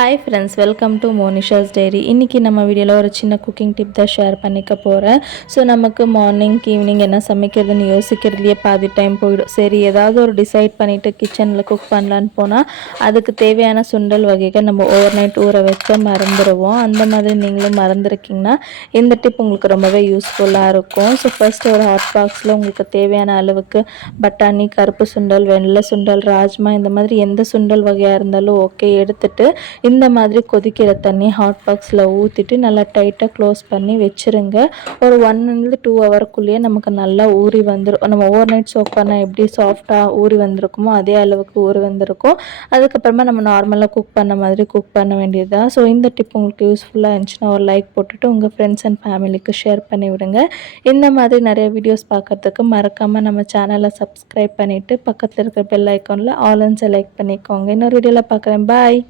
Hi friends, welcome to Monisha's diary. இன்றைக்கி நம்ம வீடியோவில் ஒரு சின்ன குக்கிங் டிப் தான் ஷேர் பண்ணிக்க போகிறேன். ஸோ நமக்கு மார்னிங் ஈவினிங் என்ன சமைக்கிறதுன்னு யோசிக்கிறதுலையே பாதி டைம் போயிடும். சரி, ஏதாவது ஒரு டிசைட் பண்ணிவிட்டு கிச்சனில் குக் பண்ணலான்னு போனால் அதுக்கு தேவையான சுண்டல் வகைகள் நம்ம ஓவர் நைட் ஊற வச்ச மறந்துடுவோம். அந்த மாதிரி நீங்களும் மறந்துருக்கீங்கன்னா இந்த டிப் உங்களுக்கு ரொம்பவே யூஸ்ஃபுல்லாக இருக்கும். ஸோ ஃபர்ஸ்ட்டு ஒரு ஹாட் பாக்ஸில் உங்களுக்கு தேவையான அளவுக்கு பட்டாணி, கருப்பு சுண்டல், வெள்ளை சுண்டல், ராஜ்மா, இந்த மாதிரி எந்த சுண்டல் வகையாக இருந்தாலும் ஓகே எடுத்துட்டு இந்த மாதிரி கொதிக்கிற தண்ணி ஹாட் பாக்ஸில் ஊற்றிட்டு நல்லா டைட்டாக க்ளோஸ் பண்ணி வச்சுருங்க. ஒரு 1-2 ஹவருக்குள்ளேயே நமக்கு நல்லா ஊறி வந்துடும். நம்ம ஓவர் நைட் சோக் பண்ணால் எப்படி சாஃப்டாக ஊறி வந்திருக்குமோ அதே அளவுக்கு ஊறி வந்திருக்கும். அதுக்கப்புறமா நம்ம நார்மலாக குக் பண்ண மாதிரி குக் பண்ண வேண்டியது தான். ஸோ இந்த டிப் உங்களுக்கு யூஸ்ஃபுல்லாக இருந்துச்சுன்னா ஒரு லைக் போட்டுட்டு உங்கள் ஃப்ரெண்ட்ஸ் அண்ட் ஃபேமிலிக்கு ஷேர் பண்ணி விடுங்க. இந்த மாதிரி நிறைய வீடியோஸ் பார்க்குறதுக்கு மறக்காமல் நம்ம சேனலை சப்ஸ்கிரைப் பண்ணிவிட்டு பக்கத்தில் இருக்கிற பெல் ஐக்கானில் ஆல் செலக்ட் பண்ணிக்கோங்க. இன்னொரு வீடியோவில் பார்க்குறேன். பாய்.